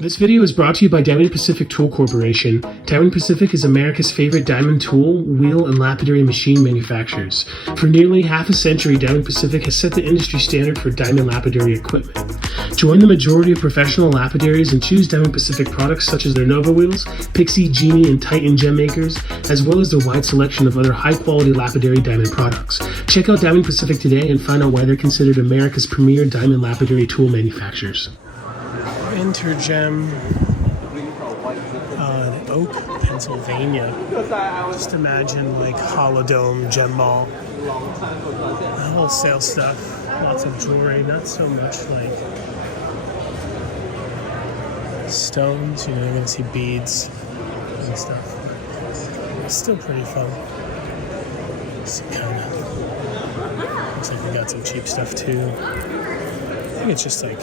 This video is brought to you by Diamond Pacific Tool Corporation. Diamond Pacific is America's favorite diamond tool, wheel, and lapidary machine manufacturers. For nearly half a century, Diamond Pacific has set the industry standard for diamond lapidary equipment. Join the majority of professional lapidaries and choose Diamond Pacific products such as their Nova wheels, Pixie, Genie, and Titan gem makers, as well as their wide selection of other high-quality lapidary diamond products. Check out Diamond Pacific today and find out why they're considered America's premier diamond lapidary tool manufacturers. Intergem, Oak, Pennsylvania. Just imagine like Holodome, Gem Mall, wholesale stuff, lots of jewelry, not so much like stones, you know, you're gonna see beads and stuff. It's still pretty fun. It's looks like we got some cheap stuff too. I think it's just like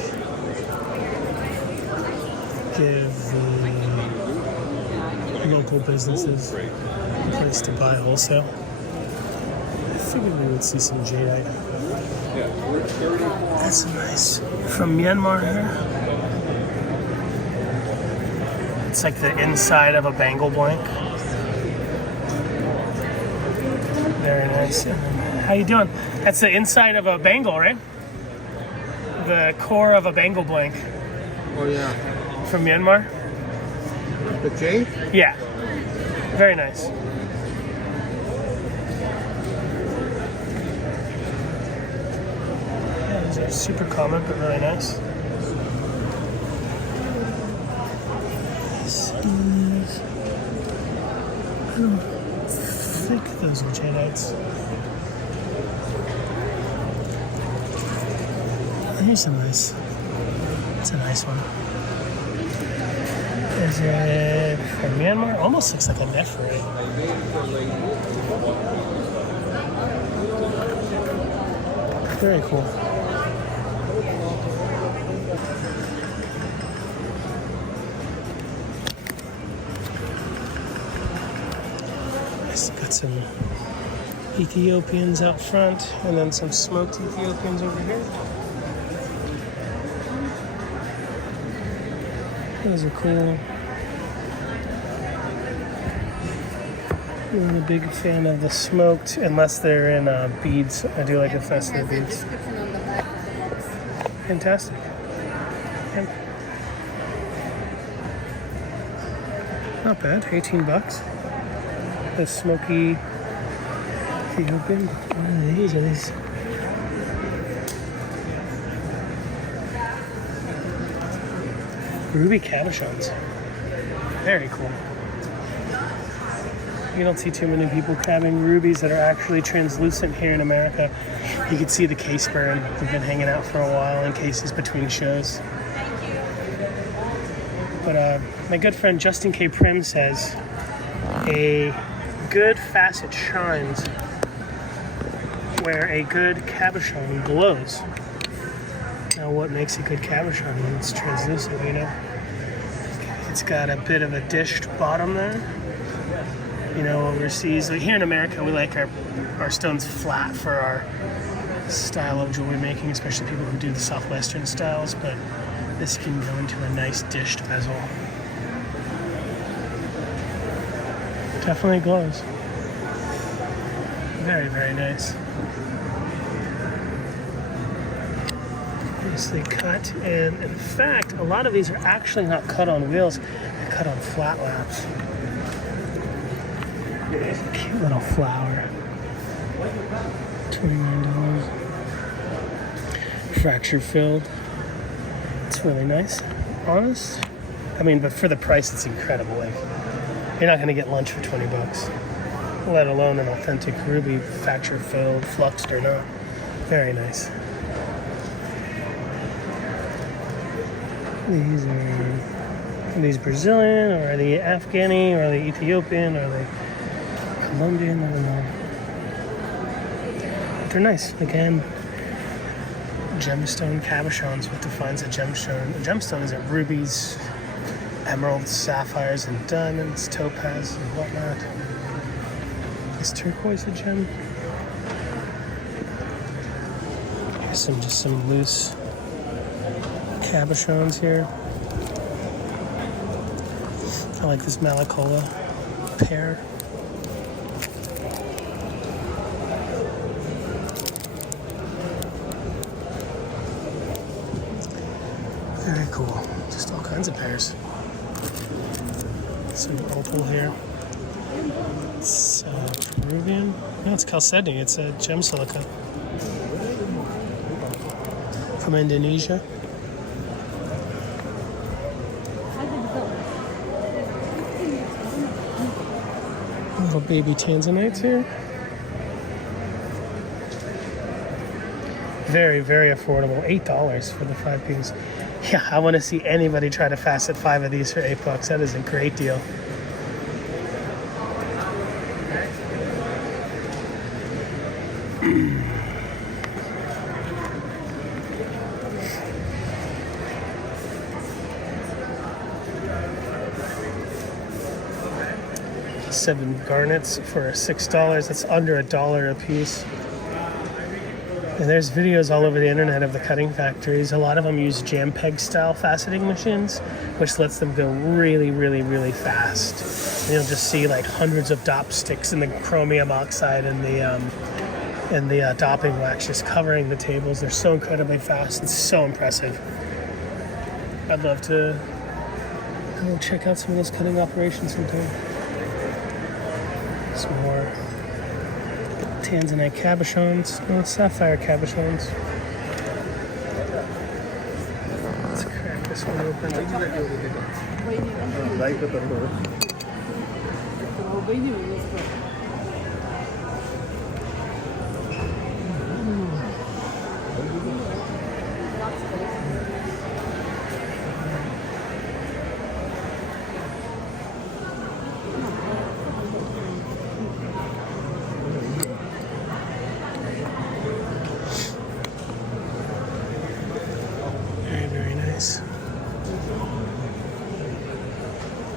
give the local businesses a place to buy wholesale. I figured we would see some jadeite. That's nice. From Myanmar here. It's like the inside of a bangle blank. Very nice. How you doing? That's the inside of a bangle, right? The core of a bangle blank. Oh yeah. From Myanmar? The jade? Yeah. Very nice. Yeah, these are super common, but really nice. I don't think those are jadites. Here's a nice. It's a nice one. Is it from Myanmar? Almost looks like a nephrite. Very cool. Got some Ethiopians out front, and then some smoked Ethiopians over here. Those are cool. I'm not a big fan of the smoked unless they're in beads. I do like the festive beads. Fantastic. Yep. Not bad, 18 bucks. The smoky Ethiopian. What are these? Are these? Ruby cabochons. Very cool. You don't see too many people cabbing rubies that are actually translucent here in America. You can see the case burn. They've been hanging out for a while in cases between shows. But my good friend Justin K. Prim says a good facet shines where a good cabochon glows. Now, what makes a good cabochon? It's translucent, you know. It's got a bit of a dished bottom there. You know, overseas, like here in America, we like our stones flat for our style of jewelry making, especially people who do the Southwestern styles. But this can go into a nice dished bezel. Definitely glows. Very, very nice. Nicely cut, and in fact, a lot of these are actually not cut on wheels, they're cut on flat laps. Cute little flower. $29. Fracture filled. It's really nice. Honest. I mean, but for the price, it's incredible. Like, you're not going to get lunch for 20 bucks, let alone an authentic ruby, fracture filled, fluxed or not. Very nice. Are these Brazilian, or are they Afghani, or are they Ethiopian, or are they Colombian? I don't know. But they're nice. Again, gemstone cabochons. What defines a gemstone? A gemstone is rubies, emeralds, sapphires, and diamonds, topaz, and whatnot. Is turquoise a gem? Here's just some loose cabochons here. I like this Malacola pear. Very cool. Just all kinds of pears. Some opal here. It's Peruvian. No, it's chalcedony. It's a gem silica from Indonesia. Little baby tanzanites here. Very, very affordable. $8 for the 5 piece. Yeah, I want to see anybody try to facet 5 of these for $8. That is a great deal. Seven garnets for $6. That's under $1 a piece. And there's videos all over the internet of the cutting factories. A lot of them use jam peg style faceting machines, which lets them go really, really, really fast. And you'll just see like hundreds of dop sticks in the chromium oxide and the dopping wax just covering the tables. They're so incredibly fast. It's so impressive. I'd love to go check out some of those cutting operations sometime. Some more Tanzanite cabochons. No, sapphire cabochons. Let's crack this one open.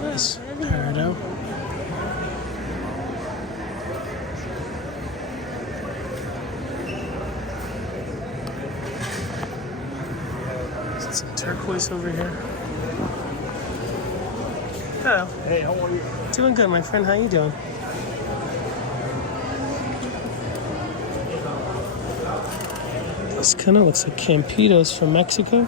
Nice peridot. Some turquoise over here. Hello. Hey, how are you? Doing good, my friend. How you doing? This kind of looks like Campitos from Mexico.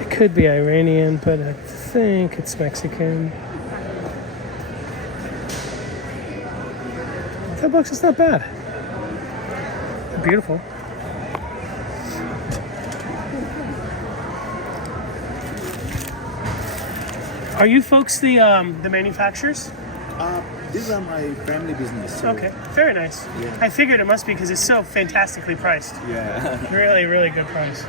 It could be Iranian, but I think it's Mexican. $5 is not bad. They're beautiful. Are you folks the manufacturers? These are my family business. So Okay, very nice. Yeah. I figured it must be because it's so fantastically priced. yeah, Really, really good price.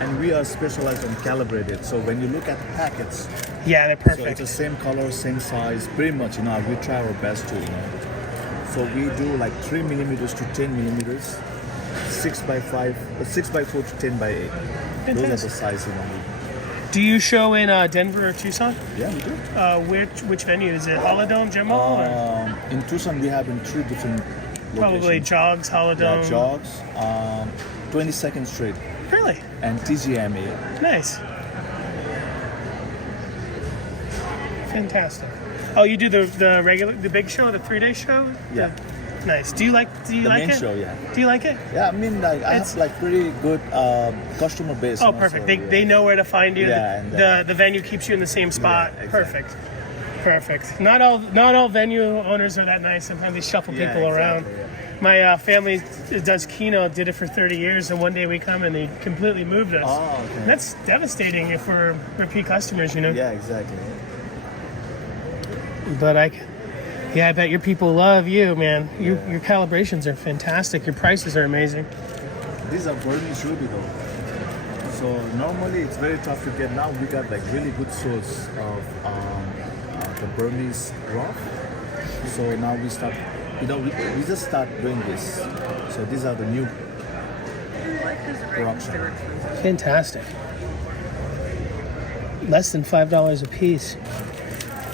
and we are specialized on calibrated. So when you look at the packets, Yeah, they're so perfect. it's the same color, same size, pretty much. We try our best to. So we do like 3 millimeters to 10 millimeters, 6x5, 6x4 to 10x8. Those are the Fantastic. size. Do you show in Denver or Tucson? Yeah, we do. Which venue is it? Holodome, Jimbo? Or In Tucson, we have in 3 different probably locations. Jogs, Holodome. Yeah, Jogs, 22nd Street, Really and TGMA. nice. Fantastic. Oh, you do the big show, the 3-day show? Yeah. Nice. Do you like The like main it? show, yeah. Do you like it? Yeah, I mean, like, I It's- have like pretty good customer base. Oh, perfect. They know where to find you. Yeah, and, the venue keeps you in the same spot. Yeah, exactly. Perfect. Not all venue owners are that nice. Sometimes they shuffle Yeah, people around. exactly, My family does Keno, did it for 30 years, and one day we come and they completely moved us. Oh, okay. And that's devastating if we're repeat customers, Yeah, exactly. But I bet your people love you, man. Your calibrations are fantastic. Your prices are amazing. These are Burmese ruby though. So normally it's very tough to get. Now we got like really good source of the Burmese rough. So now we start, we just start doing this. So these are the new production. Fantastic. Less than $5 a piece.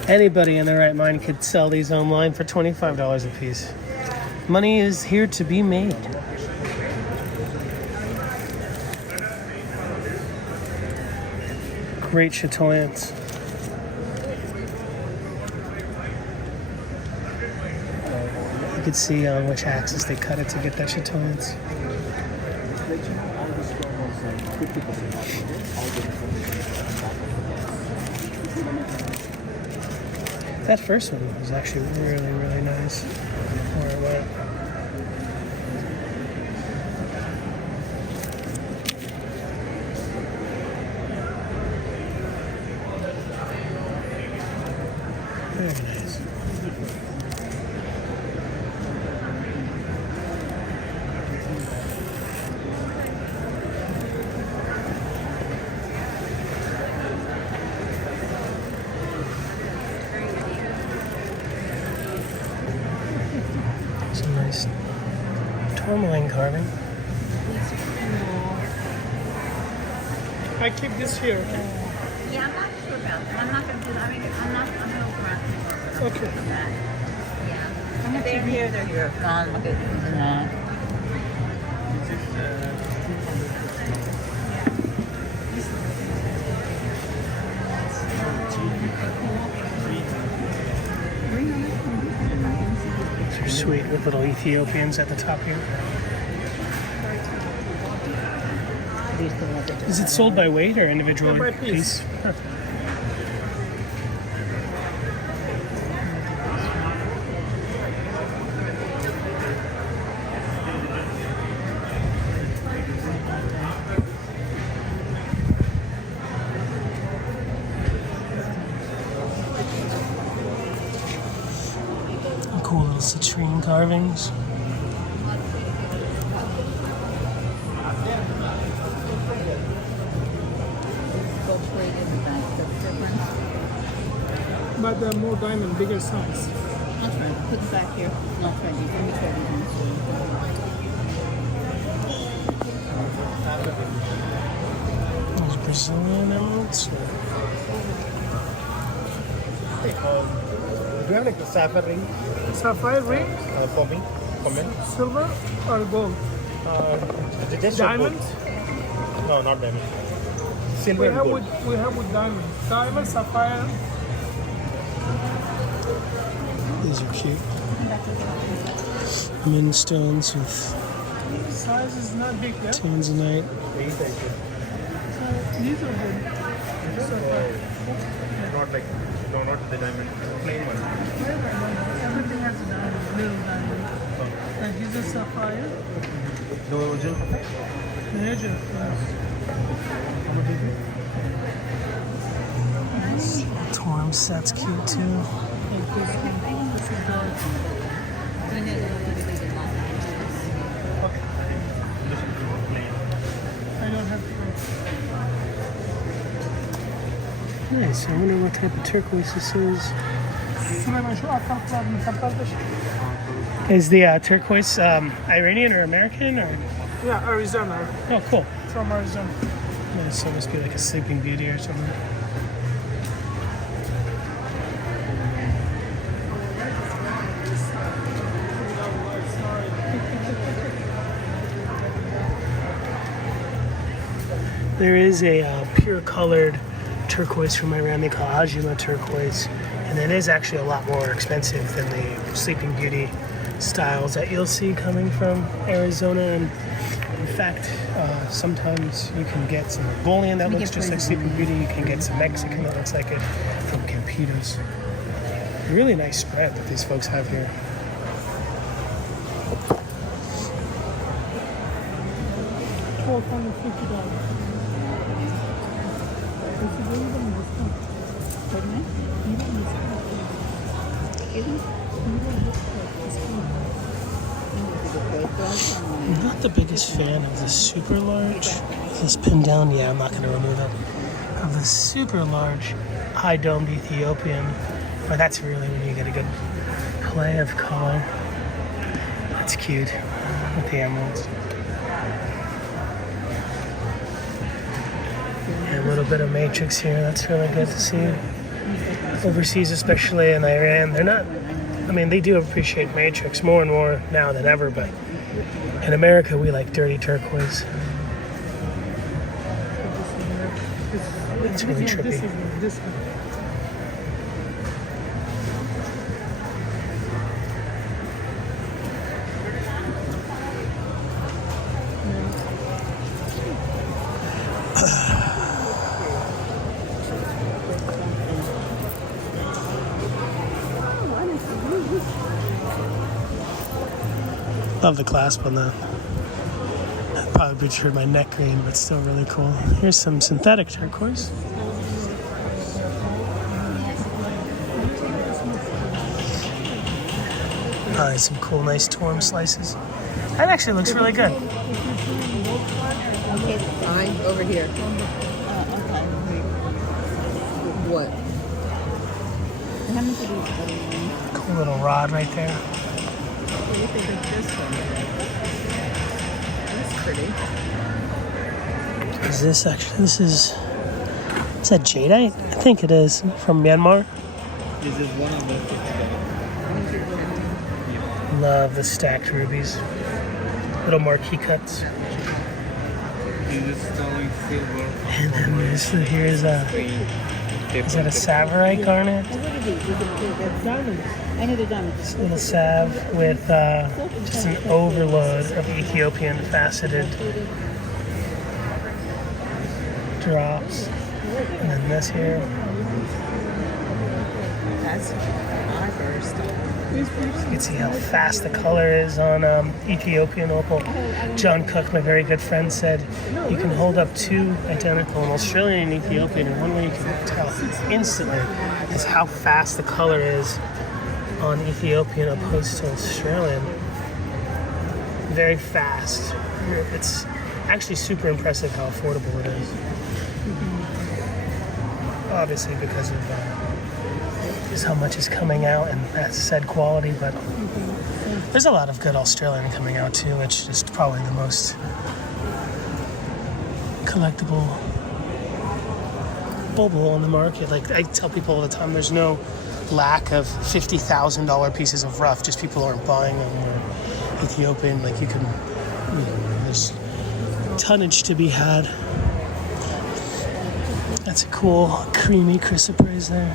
Anybody in their right mind could sell these online for $25 a piece. Money is here to be made. great chatoyance. You can see on which axis they cut it to get that chatoyance. That first one was actually really, really nice. Where it went. Very nice. Some nice tourmaline carving. I keep this here, okay? Yeah, I'm not sure about that. I'm not going to do that. I'm going to go around to Okay. that. Yeah. They're here, they're here. No, I'm not going to do that. They're sweet with little Ethiopians at the top here. Is it sold by weight or individual by piece. Perfect. Cool little citrine carvings. But they're more diamond, bigger size. I'll try. Put it back here. I'll try. Let me try Those Brazilian emeralds. Do you have like a sapphire ring Sapphire ring, for me? For men? silver or gold? Just Diamond? No, not diamond. We Silver and have gold. with diamond. Diamond, sapphire. These are cute. Moonstones with Size is not big, yeah? tanzanite. These are good. Sapphire. Not like, no, not the diamond. Plain one. Everything has a diamond, little diamond. Like this is sapphire. The original? Major. Torm set's cute too. Like this one. This is dark. I don't have to. Nice. I wonder what type of turquoise this is. Süleyman şu ataklarını kapatmış. Is the turquoise Iranian or American or? Yeah, Arizona. Oh, cool. From Arizona. Nice. So it must be like a Sleeping Beauty or something. There is a pure colored turquoise from Iran they call Ajima turquoise, and it is actually a lot more expensive than the Sleeping Beauty styles that you'll see coming from Arizona. And in fact, sometimes you can get some Mongolian that looks just like Sleeping Beauty. You can get some Mexican that looks like it from Campitos. Really nice spread that these folks have here. $1,250. I'm not the biggest fan of the super large. Is this pinned down? Yeah, I'm not going to renew that. Of the super large high domed Ethiopian. But that's really when you get a good play of color. That's cute with the emeralds. And a little bit of matrix here. That's really good to see. Overseas, especially in Iran, they're not. I mean, they do appreciate matrix more and more now than ever, but in America, we like dirty turquoise. It's really This trippy. is this one. Love the clasp on that. Probably butchered my neck green, but still really cool. Here's some synthetic turquoise. There's some cool, nice torm slices. That actually looks really good. Okay, fine. Over here. What? Cool little rod right there. What do you think of this one? That's pretty. Is this actually? Is that jadeite? I think it is from Myanmar. This is one of the Love the stacked rubies. Little marquee cuts. This is sterling silver. And then here's a. Is that a Savarite garnet? I know the diamonds. This little salve with just an overload of Ethiopian faceted drops. And then this here. That's ivory stuff. You can see how fast the color is on Ethiopian opal. John Cook, my very good friend, said you can hold up two identical, an Australian and Ethiopian, and one way you can tell instantly is how fast the color is on Ethiopian opposed to Australian. Very fast. It's actually super impressive how affordable it is. Obviously because of just how much is coming out and that's said quality, but there's a lot of good Australian coming out too. It's just probably the most collectible bulbul on the market. Like I tell people all the time, there's no lack of $50,000 pieces of rough, just people aren't buying them. Or Ethiopian, like you can, there's tonnage to be had. That's a cool creamy chrysoprase there.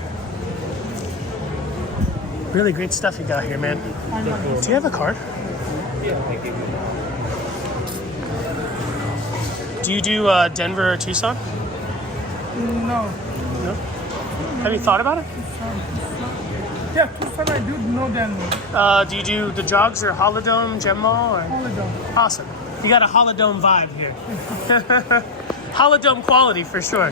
Really great stuff you got here, man. Do you have a card? Yeah, I give you. Do you do Denver or Tucson? No. No. Have you thought about it? Yeah, Tucson I do know them. Do you do the jogs or Holodome, Gem Mall? Or? Holidome. Awesome. You got a Holodome vibe here. Holodome quality for sure.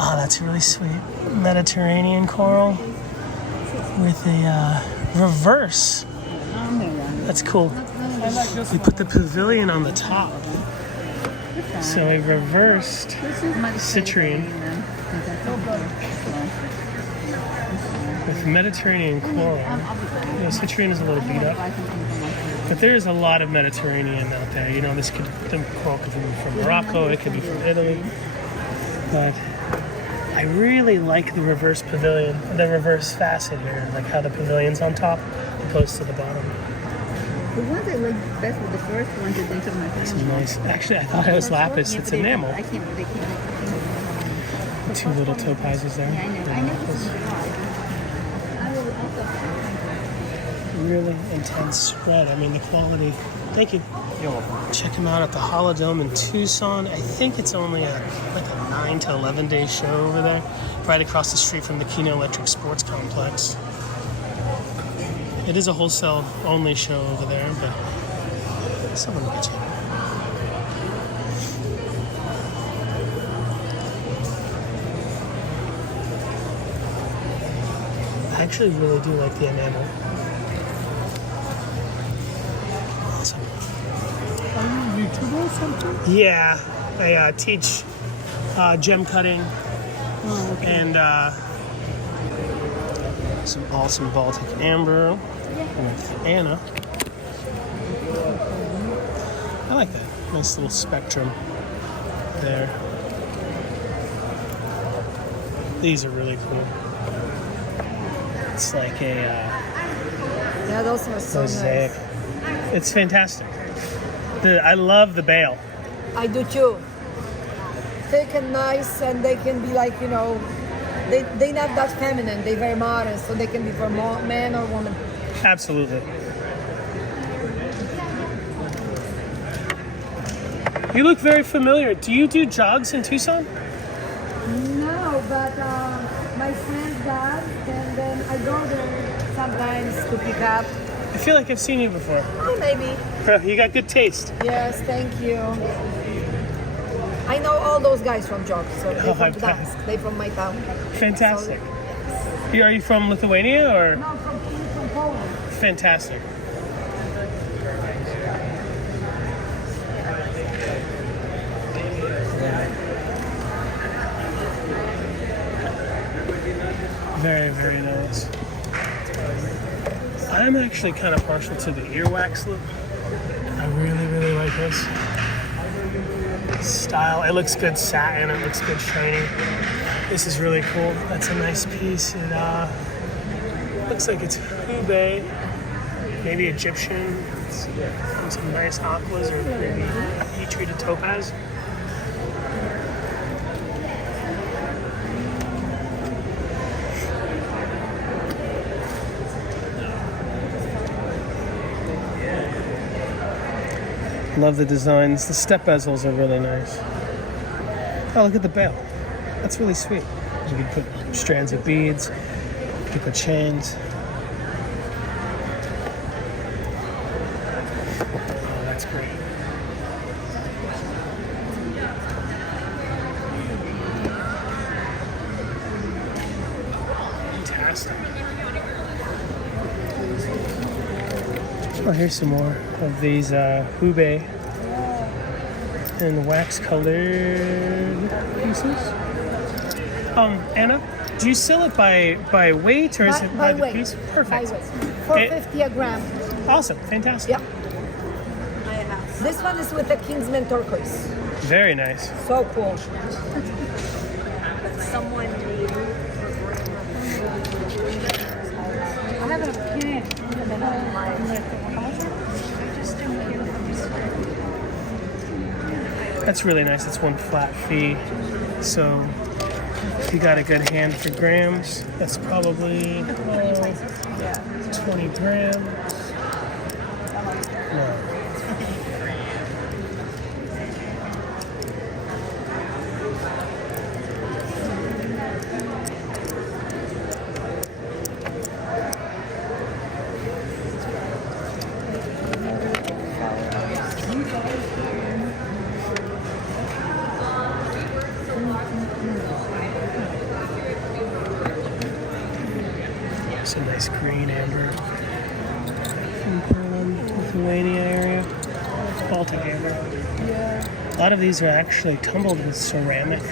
Oh, that's really sweet. Mediterranean coral with a reverse. That's cool. I like this We one. put the pavilion on the top. So a reversed citrine with Mediterranean coral. You know, citrine is a little beat up, but there is a lot of Mediterranean out there. You know, the coral could be from Morocco, it could be from Italy, but I really like the reverse pavilion, the reverse facet here, like how the pavilion's on top opposed to the bottom. The ones I like best were the first ones that they took my This is family. nice. Actually, I thought it was lapis. It's enamel. I can't. They can't. Two little topazes there. Yeah, I know. I know this is Really intense spread. I mean, the quality. Thank you. You're welcome. Check them out at the Holodome in Tucson. I think it's only a 9 to 11 day show over there, right across the street from the Keno Electric Sports Complex. It is a wholesale only show over there, but someone will get you. I actually really do like the enamel. Awesome. Are you YouTuber or something? Yeah, I teach gem cutting and some awesome Baltic amber with Anna. I like that. Nice little spectrum there. These are really cool. It's like a Yeah, those are so mosaic. nice. It's fantastic. I love the bail. I do too. Thick and nice, and they can be like, you know, they not that feminine. They're very modest, so they can be for man or woman. Absolutely. You look very familiar. Do you do jogs in Tucson? No, but my friend does, and then I go there sometimes to pick up. I feel like I've seen you before. Oh, maybe. You got good taste. Yes, thank you. I know all those guys from Jogs, so they're from I bet. Gdańsk. They're from my town. Fantastic. So, Are you from Lithuania or? no, from Poland. Fantastic. Very, very nice. I'm actually kind of partial to the earwax look. I really, really like this style. It looks good satin. It looks good shiny. This is really cool. That's a nice piece. It looks like it's Hubei, maybe Egyptian. Some nice aquas or maybe heat-treated topaz. Love the designs. The step bezels are really nice. Oh, look at the bell. That's really sweet. You can put strands of beads. You can put chains. Oh, that's great. Fantastic. Oh, here's some more of these Hubei and wax colored pieces. Anna, do you sell it by weight or is it by the weight. piece? Perfect. By weight. $4.50 a gram. Awesome, fantastic. Yeah. This one is with the Kingsman turquoise. Very nice. So cool. Someone made. I have a can. That's really nice. It's one flat fee. So if you got a good hand for grams, that's probably 20 grams. No. It's a nice green amber from Poland, Lithuania area. It's Baltic amber. A lot of these are actually tumbled with ceramic.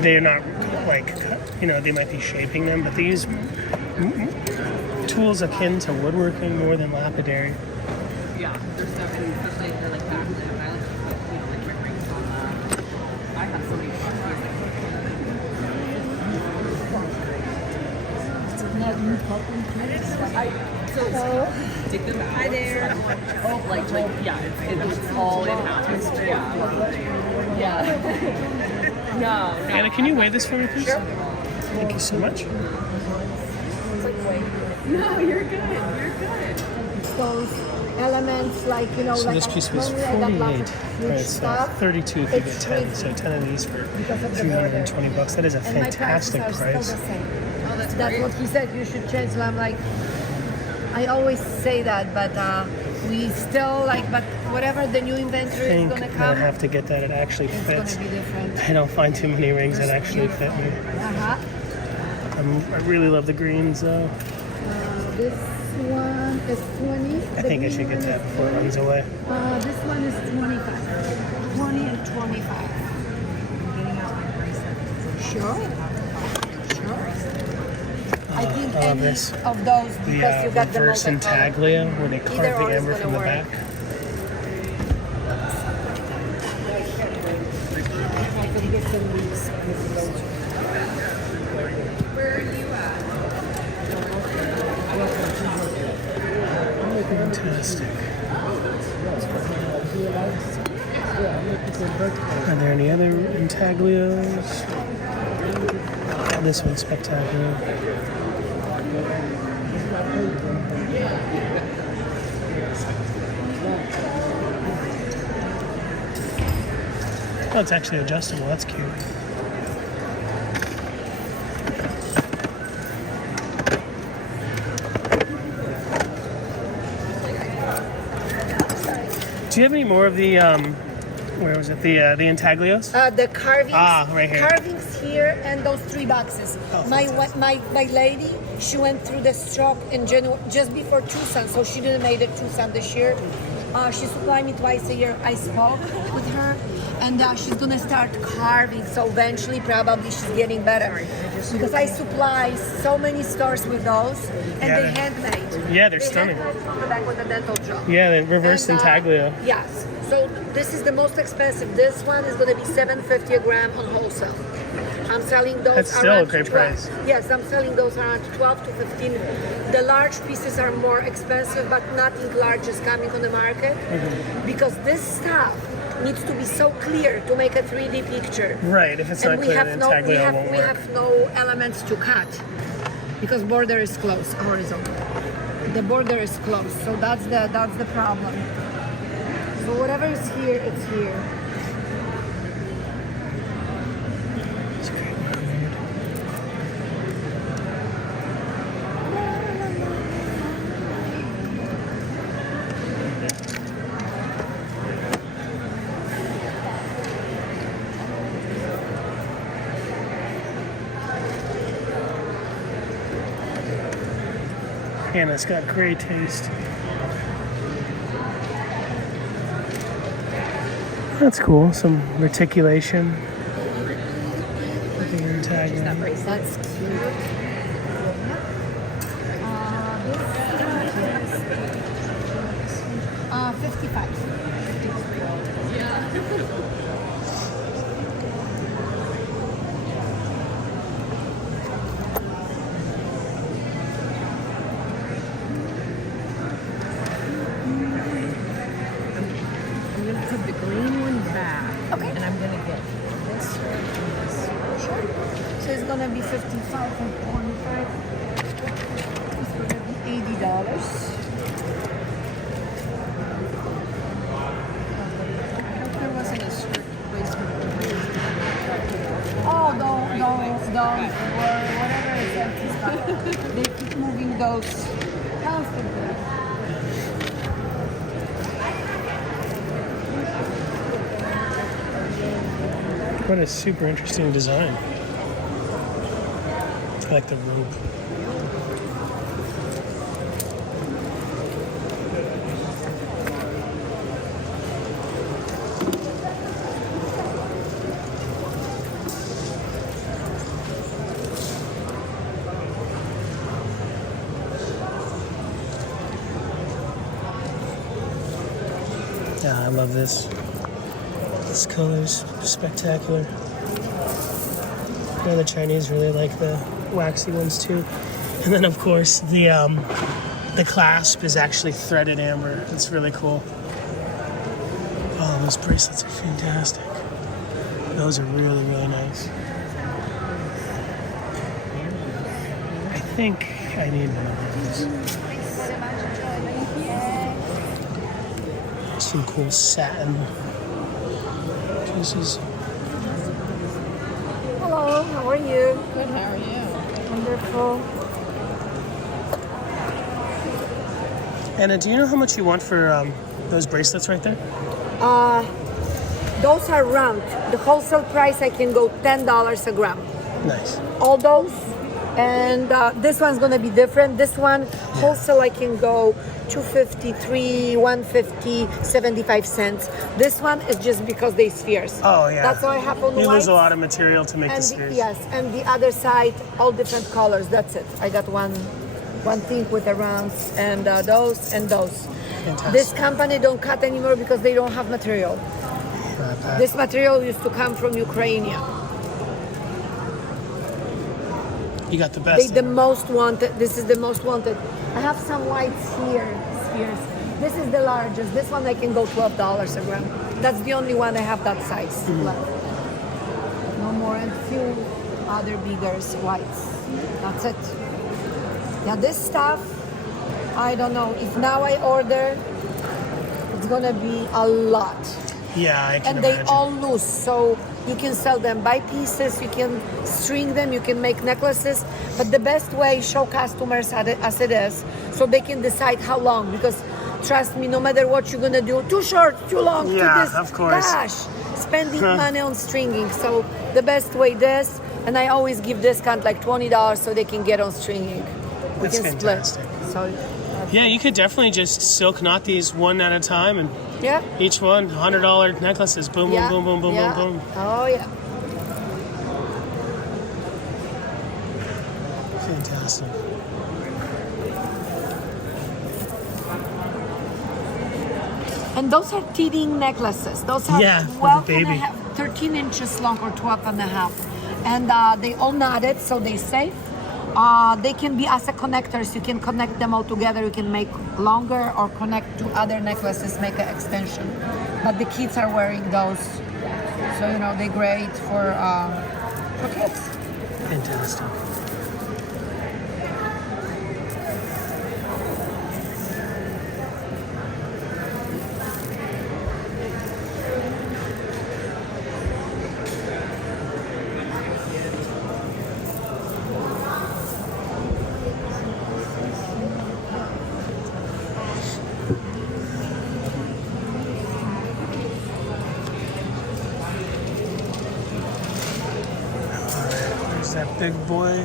They're not like, you know, they might be shaping them, but they use tools akin to woodworking more than lapidary. Yeah, there's definitely, especially if they're like backlit. I like to put, you know, like my rings on that. I have so many take them out. Hi there. Oh, like yeah, it's all in house. Yeah. Yeah. No. Anna, can you weigh this for me, please? Sure. Thank you so much. No, you're good. You're good. Those elements like, you know, So like this piece was normally I got 48, lots of huge right? It's stuff. 32 if you It's get 10. tricky. So 10 of these for Because of the border. $320. That is a And my prices fantastic are price. still the same. Oh, that's That's great. what he said. You should change. And I'm like, I always say that, but we still like, but whatever the new I inventory is think gonna I come, have to get that. It actually it's fits. gonna be different. I don't find too many rings that actually fit me. Uh-huh. I really love the greens though. This one is 20. I think I should get that before it runs away. This one is 25. 20 and 25. Sure. I think any this. of those because The you got the reverse multicolor. intaglia where they carve Either the or is amber gonna from the work. back. I can get some leaves with those. Fantastic. Are there any other intaglios? This one's spectacular. Oh, it's actually adjustable. That's cute. Do you have any more of the where was it? The intaglios? The carvings. Ah, right here. Carvings here and those 3 boxes. Oh, My lady, she went through the stroke in January, just before Tucson, so she didn't make it Tucson this year. She supplied me twice a year. I spoke with her, and she's gonna start carving. So eventually, probably she's getting better. Because I supply so many stores with those, and Yeah, they're handmade. Yeah, they're stunning. Handmade from the back with a dental job. Yeah, the reverse And, intaglio. Yes. So this is the most expensive. This one is going to be $7.50 a gram on wholesale. I'm selling those That's still around a great 12. price. Yes, I'm selling those around 12 to 15. The large pieces are more expensive, but nothing large is coming on the market because this stuff needs to be so clear to make a 3D picture. Right, if it's And not we clear, have the no, intaglio won't we work. have no elements to cut because border is closed, horizontal. The border is closed, so that's the problem. So whatever is here, it's here. It's great mermaid. Hannah's got great taste. That's cool. Some reticulation. Looking intaglio. That's cute. This 55. I'm gonna put the green one back. Okay. And I'm gonna get this one and this one. So it's gonna be 55 and 25. It's gonna be $80. There wasn't a strict Oh, don't worry. Whatever is empty stuff. They keep moving those constantly. What a super interesting design. I like the rope. Yeah, I love this. This color's spectacular. Yeah, the Chinese really like the waxy ones too. And then of course the clasp is actually threaded amber. It's really cool. Oh, those bracelets are fantastic. Those are really, really nice. I think I need one of those. Some cool satin pieces. Hello, how are you? Good, how are you? Wonderful. Anna, do you know how much you want for those bracelets right there? Those are round. The wholesale price I can go $10 a gram. Nice. All those, and this one's gonna be different. This one wholesale I can go $2.50, $3, $1.50, 75 cents. This one is just because they spheres. Oh yeah. That's why I have on You white. lose a lot of material to make the And spheres. yes, and the other side, all different colors. That's it. I got one thing with the rounds and those and those. Fantastic. This company don't cut anymore because they don't have material. Not bad. This material used to come from Ukraine. You got the They best. the most wanted. This is the most wanted. I have some whites here, spheres. This is the largest. This one I can go $12 a gram. That's the only one I have that size left. No more, and few other bigger whites. That's it. Yeah, this stuff, I don't know. If now I order, it's gonna be a lot. Yeah, I can And they imagine. all loose, so you can sell them by pieces, you can string them, you can make necklaces. But the best way, show customers as it is, so they can decide how long. Because trust me, no matter what you're gonna do, too short, too long, Yeah, too this, of course. gosh, spending money on stringing. So the best way this, and I always give discount like $20 so they can get on stringing. We That's can fantastic. split. So Yeah, you could definitely just silk knot these one at a time, and yeah. each one $100 necklaces. Boom, Yeah, boom, boom, boom, yeah. boom, boom. Oh yeah. Fantastic. And those are teething necklaces. Those are Yeah, for the 12 and a baby. half, 13 inches long or 12 and a half. And they all knotted, so they safe. They can be as a connectors. You can connect them all together. You can make longer or connect to other necklaces, make an extension. But the kids are wearing those. So, you know, they're great for kids. Fantastic. There's that big boy.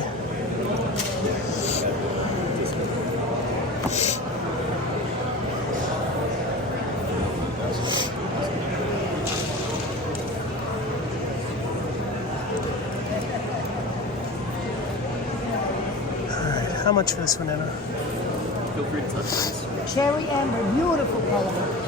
Alright, how much for this one, Anna? Feel free to touch. Cherry amber, beautiful color.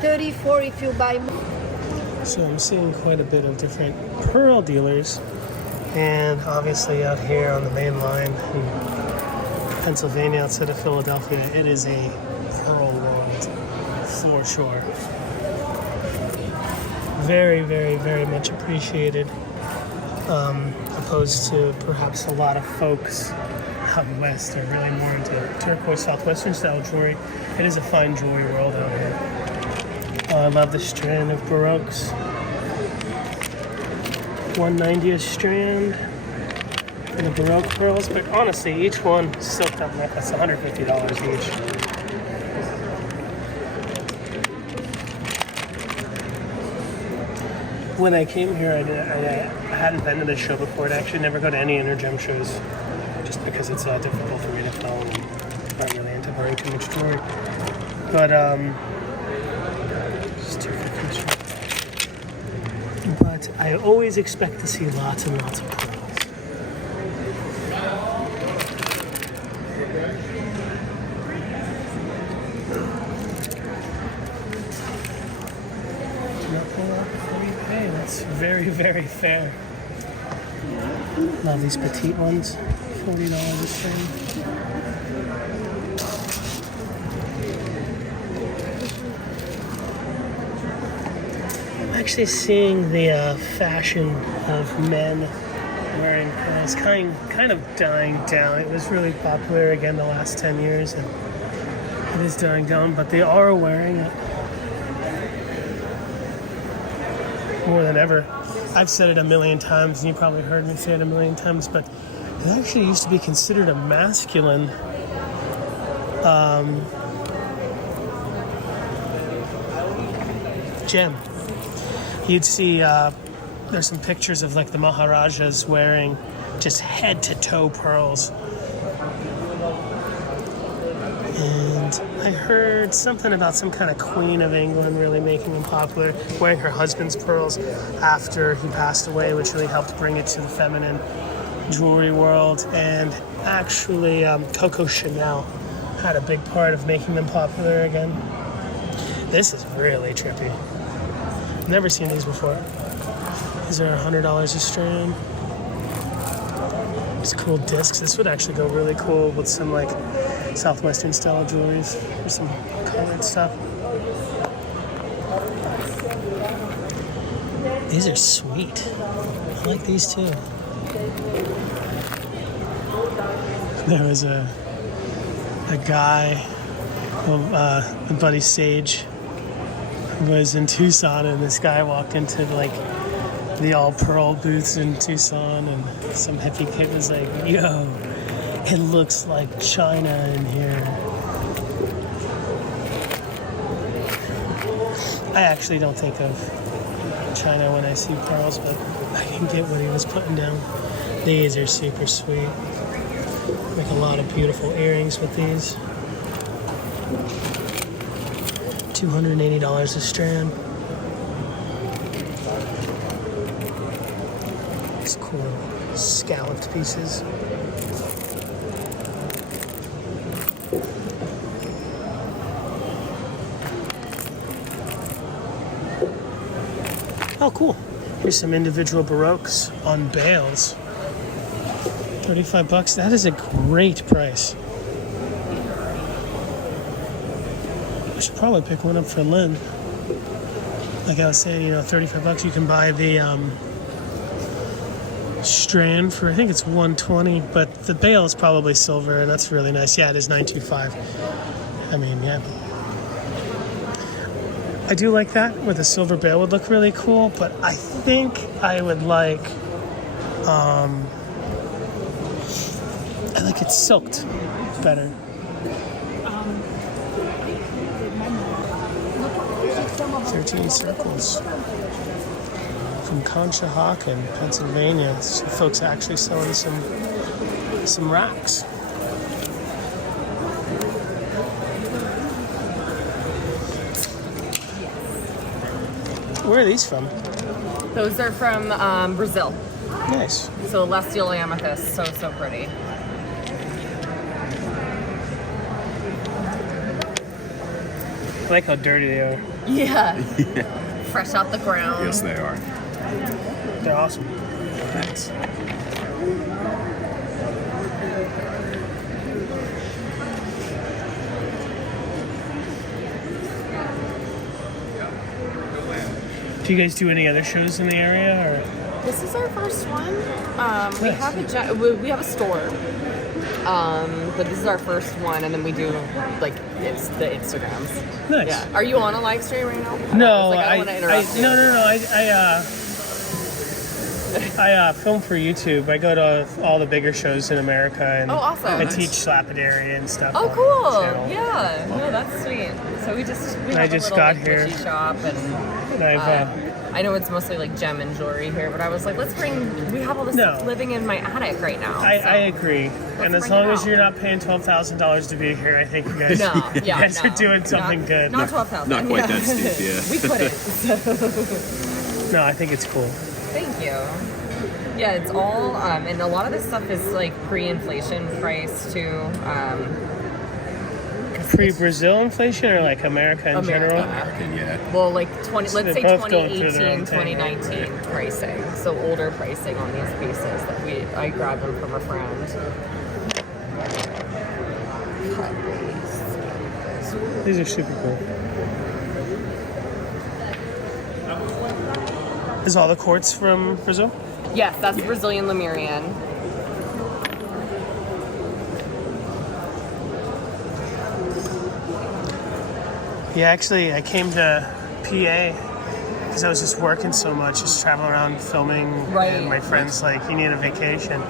$34 if you buy more. So I'm seeing quite a bit of different pearl dealers, and obviously out here on the main line in Pennsylvania outside of Philadelphia, it is a pearl world for sure. Very, very, very much appreciated, opposed to perhaps a lot of folks out west are really more into turquoise southwestern style jewelry. It is a fine jewelry world out here. I love the strand of Baroques. 190th strand for the Baroque pearls, but honestly, each one silked up necklace, $150 each. When I came here, I hadn't been to this show before. I'd actually never go to any intergem shows, just because it's difficult for me to follow and I'm not really into buying too much jewelry. But but I always expect to see lots and lots of pearls. Hey, that's very, very fair. Love these petite ones. $40 a string. Actually seeing the fashion of men wearing pearls kind of dying down. It was really popular again the last 10 years, and it is dying down, but they are wearing it more than ever. I've said it a million times, and you probably heard me say it a million times, but it actually used to be considered a masculine gem. You'd see there's some pictures of like the Maharajas wearing just head to toe pearls. And I heard something about some kind of Queen of England really making them popular, wearing her husband's pearls after he passed away, which really helped bring it to the feminine jewelry world. And actually Coco Chanel had a big part of making them popular again. This is really trippy. Never seen these before. These are $100 a strand. These cool discs. This would actually go really cool with some like Southwestern style jewelries or some colored stuff. These are sweet. I like these too. There was a guy, my buddy Sage, was in Tucson, and this guy walked into like the all pearl booths in Tucson, and some hippie kid was like, "Yo, it looks like China in here." I actually don't think of China when I see pearls, but I can get what he was putting down. These are super sweet. Make a lot of beautiful earrings with these. $280 a strand. It's cool scalloped pieces. Oh, cool. Here's some individual Baroques on bales. 35 bucks. That is a great price. I should probably pick one up for Lynn. Like I was saying, you know, 35 bucks. You can buy the strand for, I think it's 120, but the bale is probably silver, and that's really nice. Yeah, it is 925. I mean, yeah. I do like that, with a silver bale would look really cool, but I think I would like, I like it silked better. 13 circles from Conshohocken in Pennsylvania. So folks actually selling some racks. Where are these from? Those are from Brazil. Nice. Celestial amethyst, so pretty. I like how dirty they are. Yeah. Fresh out the ground. Yes, they are. They're awesome. Thanks. Do you guys do any other shows in the area, or? This is our first one. We Nice. have we have a store, but this is our first one, and then we do like it's the Instagrams. Nice. Yeah. Are you on a live stream right now? No, I don't want to interrupt you. no. I film for YouTube. I go to all the bigger shows in America, and Oh, awesome. I Nice. teach Lapidary and stuff. Oh, on cool. the channel. Yeah. No, that's sweet. So we I have just a little, got like, here. bushy shop, and And I've I know it's mostly like gem and jewelry here, but I was like, we have all this No. stuff living in my attic right now. I agree, and as bring long it as out. you're not paying $12,000 to be here, I think you guys, No, you yeah, guys no. are doing something good. Not 12,000. Not quite that steep, yeah. We couldn't. So. No, I think it's cool. Thank you. Yeah, it's all, and a lot of this stuff is like pre-inflation price too. Pre-Brazil inflation or like America in general? American, yeah. Well, like let's they're say both going through their 2018, own thing, 2019 pricing. So older pricing on these pieces that I grabbed them from a friend. These are super cool. Is all the quartz from Brazil? Yes, that's Brazilian Lemurian. Yeah, actually, I came to PA because I was just working so much, just traveling around filming. Right. And my friends like, you need a vacation.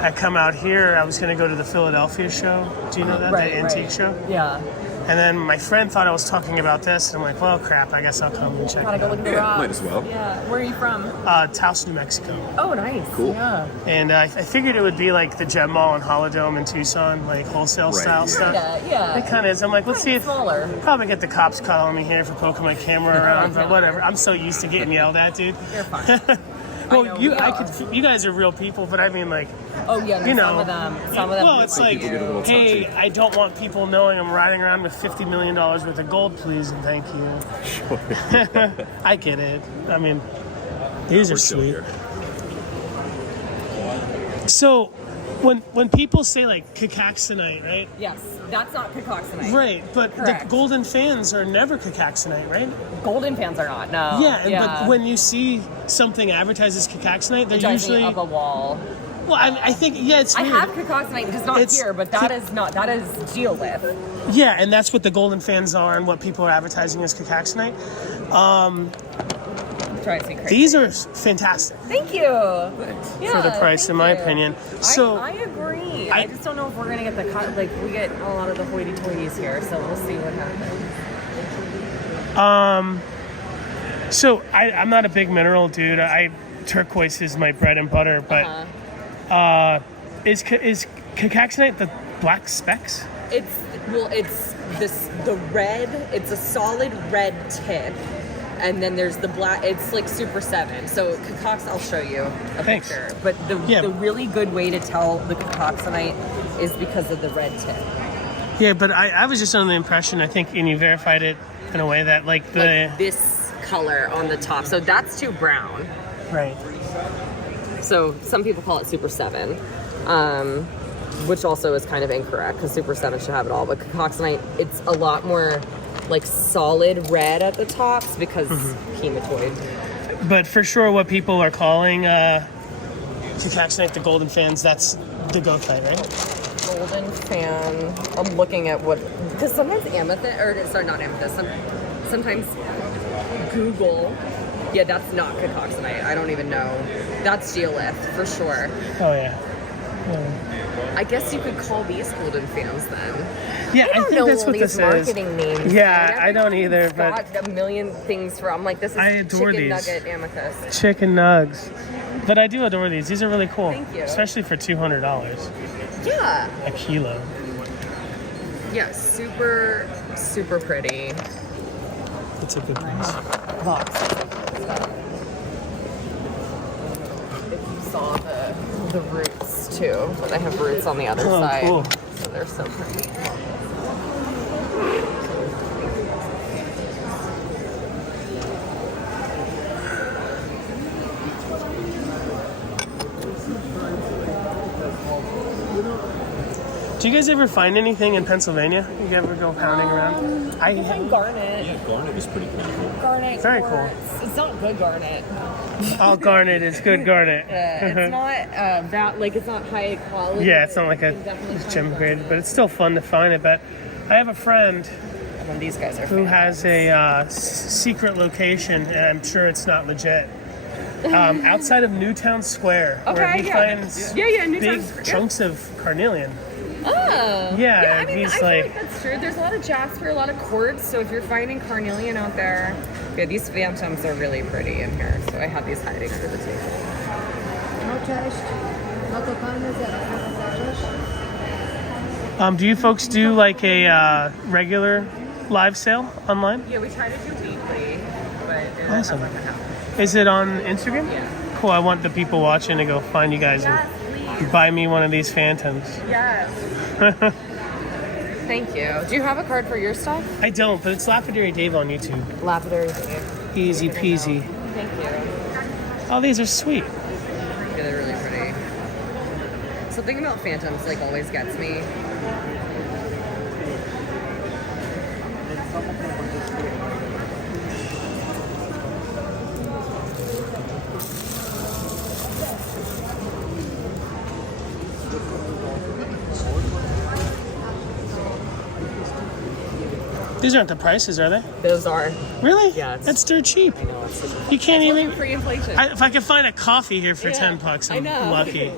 I come out here. I was going to go to the Philadelphia show. Do you know that? Right, the antique right. show? Yeah. And then my friend thought I was talking about this. And I'm like, well, crap. I guess I'll come and check Gotta it go look out. at the rocks. might as well. Yeah. Where are you from? Taos, New Mexico. Oh, nice. Cool. Yeah. And I figured it would be like the Gem Mall and Holodome in Tucson, like wholesale Right, style yeah. stuff. Yeah. It kind of is. I'm like, let's see if Smaller. probably get the cops calling me here for poking my camera around, but whatever. I'm so used to getting yelled at, dude. You're fine. Well, know, you guys are real people, but I mean, like, Oh yeah, no, you know, some of them. well, it's like, hey, I don't want people knowing I'm riding around with $50 million worth of gold, please and thank you. Sure. I get it. I mean, these are sweet. So, when people say like cacaxonite, right? Yes, that's not cacoxonite. Right, but Correct. the golden fans are never cacaxonite, right? Golden fans are not. No. Yeah, but when you see something advertised as cacaxonite, they're drives me usually up a wall. Well, I think it's I weird. have cacoxonite, just not here, but that is geolith. Yeah, and that's what the golden fans are, and what people are advertising as cacaxonite. Drives me crazy. These are fantastic. Thank you. Yeah, for the price, in my opinion. So I agree. I just don't know if we're gonna get the we get a lot of the hoity-toities here, so we'll see what happens. So I'm not a big mineral dude. Turquoise is my bread and butter, but is cacaxonite the black specks? It's the red. It's a solid red tip. And then there's the black, it's like Super 7. So I'll show you a picture. But the really good way to tell the cacoxonite is because of the red tip. Yeah, but I was just under the impression, I think, and you verified it in a way that like this color on the top. So that's too brown. Right. So some people call it Super 7, which also is kind of incorrect because Super 7 should have it all. But cacoxonite, it's a lot more like solid red at the tops because hematoid. But for sure, what people are calling cacoxonite, the golden fans, that's the goethite, right? Golden fan. I'm looking at what, because sometimes not amethyst. Sometimes Google. Yeah, that's not cacoxonite. I don't even know. That's geolith for sure. Oh yeah. I guess you could call these golden fans then. Yeah, I don't think know that's all what these this marketing is. names. Yeah, I don't either. But got a million things for. I'm like, this is I adore chicken these. nugget amethyst. Chicken nugs. But I do adore these. These are really cool. Thank you. Especially for $200 Yeah. a kilo. Yeah, super, super pretty. It's a good price. Box. If you saw the roots too, but they have roots on the other side. Cool. So they're so pretty. Do you guys ever find anything in Pennsylvania? You ever go pounding around? I find garnet. Yeah, garnet is pretty cool. Garnet. Very quartz. It's not good garnet. All garnet is good garnet. It's not it's not high quality. Yeah, it's not like a gem grade, but it's still fun to find it. But I have a friend And these guys are who has a secret location, and I'm sure it's not legit. Outside of Newtown Square, where he finds Newtown big Square. chunks of carnelian. Oh. Yeah, I mean, he's I feel like- like that's true. There's a lot of jasper, a lot of quartz. So if you're finding carnelian out there, yeah, these phantoms are really pretty in here. So I have these hiding under the table. Do you folks do like a regular live sale online? Yeah, we try to do weekly, but it Awesome. doesn't happen. Is it on Instagram? Yeah. Cool. I want the people watching to go find you guys Yes, and please. buy me one of these phantoms. Yes. Thank you. Do you have a card for your stuff? I don't, but it's Lapidary Dave on YouTube. Lapidary Dave. Easy peasy. Thank you. Oh, these are sweet. Yeah, they're really pretty. Something about phantoms like always gets me. These aren't the prices, are they? Those are. Really? Yeah, it's- That's dirt cheap. I know, it's such a- You can't even. free inflation. If I could find a coffee here for Yeah, $10, I I'm know. lucky.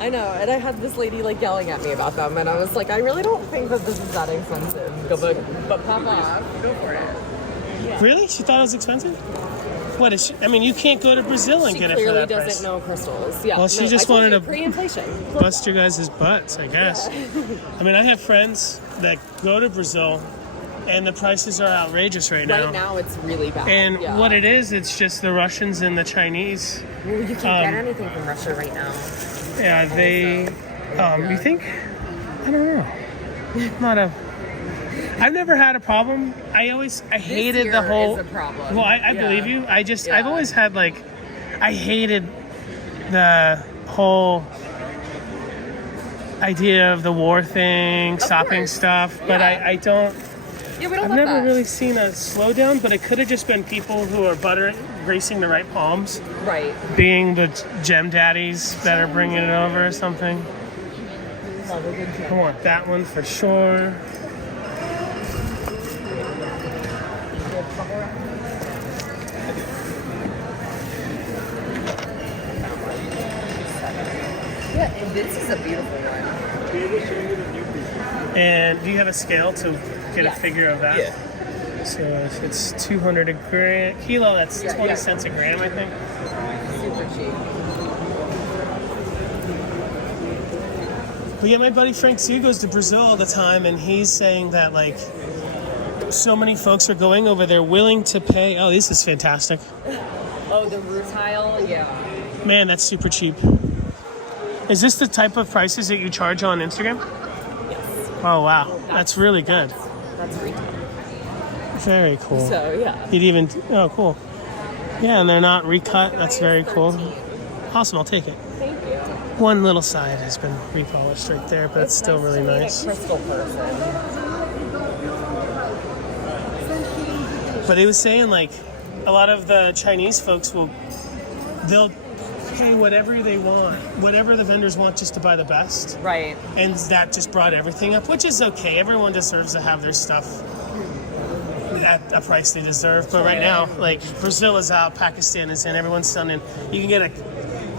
I know, and I had this lady like yelling at me about them, and I was like, I really don't think that this is that expensive. But pop off, go for it. Really? She thought it was expensive? What is she? I mean, you can't go to Brazil and She get it for clearly that doesn't price. know crystals. Yeah. Well, she no, just I told wanted you, to- pre-inflation. Bust your guys' butts, I guess. I mean, I have friends that go to Brazil, and the prices are outrageous right now. Right now, it's really bad. And yeah. what it is, it's just the Russians and the Chinese Well, you can't get anything from Russia right now. Yeah, they. You think? I don't know. Not a. I've never had a problem. I hated the whole. Is a problem. Well, I believe you. I've always had like, I hated the whole idea of the war thing, stopping course. stuff. But I don't. Yeah, we don't I've love never that. really seen a slowdown, but it could have just been people who are greasing the right palms, Right. being the gem daddies that are bringing it over or something. I want that one for sure. Yeah, and this is a beautiful one. And do you have a scale to get a Yes. figure of that? Yeah. So if it's 200 a kilo, that's 20 cents a gram, I think. Super cheap. But yeah, my buddy Frank Sue goes to Brazil all the time, and he's saying that like so many folks are going over there willing to pay. Oh, this is fantastic. Oh, the rutile? Yeah. Man, that's super cheap. Is this the type of prices that you charge on Instagram? Yes. Oh, wow. That's really good. That's retail. Very cool. So, yeah. You'd even, oh, cool. Yeah, and they're not recut. That's very cool. Awesome, I'll take it. Thank you. One little side has been repolished right there, but it's still really nice. Crystal person. But he was saying like a lot of the Chinese folks they'll pay whatever they want, whatever the vendors want, just to buy the best. Right. And that just brought everything up, which is okay. Everyone deserves to have their stuff at a price they deserve. But right now, like Brazil is out, Pakistan is in, everyone's stunning. You can get a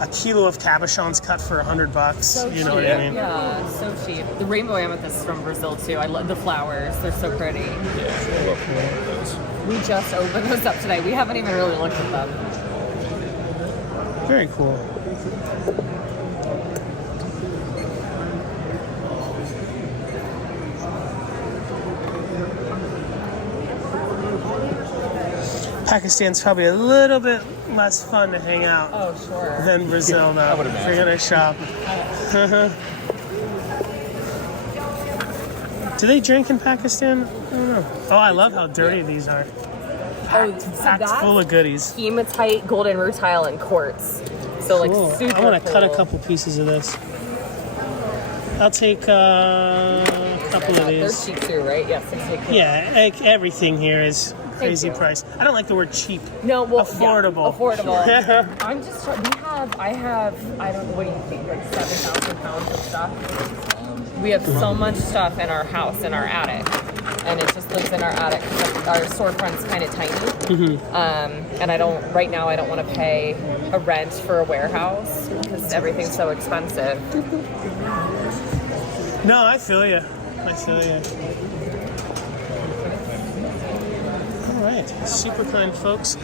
kilo of cabochons cut for $100. So you know cheap. what I mean? Yeah, so cheap. The rainbow amethyst is from Brazil too. I love the flowers. They're so pretty. Yeah. We just opened those up today. We haven't even really looked at them. Very cool. Pakistan's probably a little bit less fun to hang out Oh, sure. than Brazil, though. I would If you're gonna shop. Do they drink in Pakistan? I don't know. Oh, I love how dirty these are. Packed full of goodies. Hematite, golden rutile, and quartz. So like Cool. super I want to cut a cool. couple pieces of this. I'll take a couple of They're these. cheap too, right? Yes. Yeah, everything here is crazy you. price. I don't like the word cheap. No, well, Affordable. Yeah, affordable. I'm just. I don't know. What do you think? Like 7,000 pounds of stuff. We have so much stuff in our house, in our attic, and it just lives in our attic. Our storefront's kind of tiny, and I don't. Right now, I don't want to pay a rent for a warehouse because everything's so expensive. No, I feel you. I feel you. All right, super kind folks.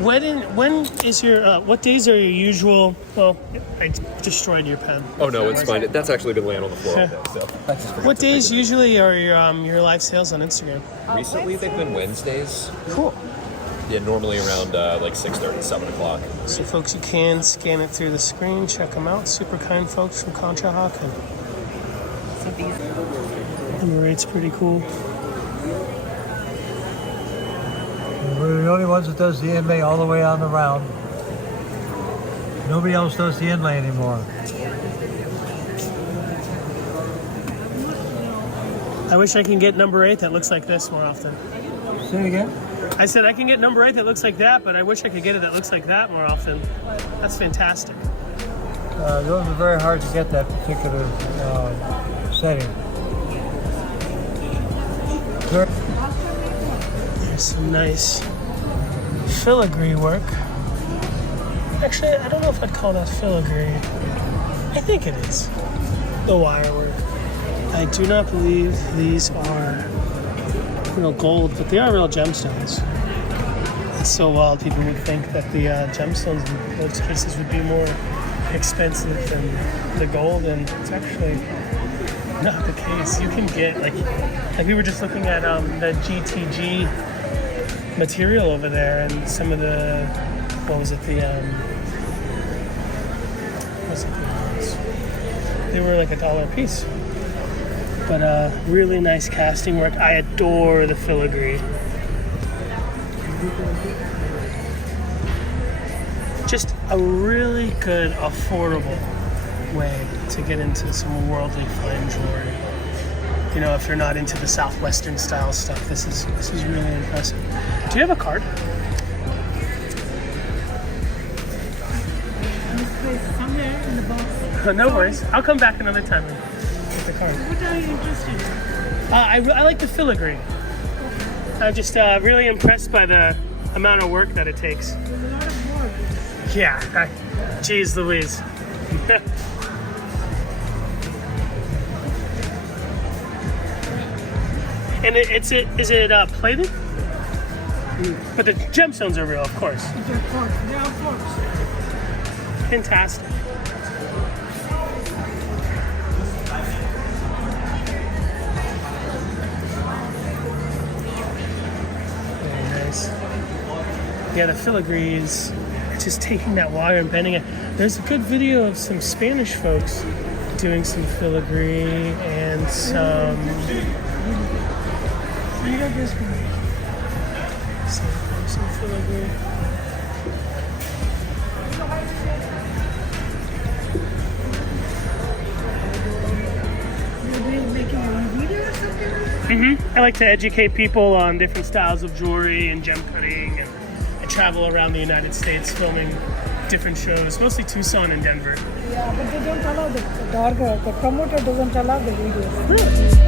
When is your what days are your usual? Well, I destroyed your pen. Oh no, it's fine. That's actually been laying on the floor all day. So that's just What days usually are your live sales on Instagram? recently they've been Wednesdays. Cool. Yeah, normally around like 6:30, 7 o'clock. So folks, you can scan it through the screen. Check them out. Super kind folks from Conshohocken. And the rate's pretty cool. We're the only ones that does the inlay all the way on the round. Nobody else does the inlay anymore. I wish I can get number 8 that looks like this more often. Say it again? I said I can get number 8 that looks like that, but I wish I could get it that looks like that more often. That's fantastic. Those are very hard to get that particular setting. There's some nice filigree work. Actually, I don't know if I'd call that filigree. I think it is. The wire work. I do not believe these are real gold, but they are real gemstones. It's so wild. People would think that the gemstones in most cases would be more expensive than the gold, and it's actually not the case. You can get like we were just looking at the GTG material over there, and some of the something else. They were like $1 a piece. But really nice casting work. I adore the filigree. Just a really good, affordable way to get into some worldly fine jewelry. You know, if you're not into the Southwestern style stuff, this is really impressive. Do you have a card? Somewhere in the box. No worries. I'll come back another time and get the card. What are you interested in? I like the filigree. I'm just really impressed by the amount of work that it takes. There's a lot of work. Yeah, geez Louise. And is it plated? But the gemstones are real, of course. They're forks. They are forks. Fantastic. Very nice. Yeah, the filigree is just taking that wire and bending it. There's a good video of some Spanish folks doing some filigree and some filigree. You're making a video or something? I like to educate people on different styles of jewelry and gem cutting, and I travel around the United States filming different shows, mostly Tucson and Denver. Yeah, but they don't allow the promoter doesn't allow the videos.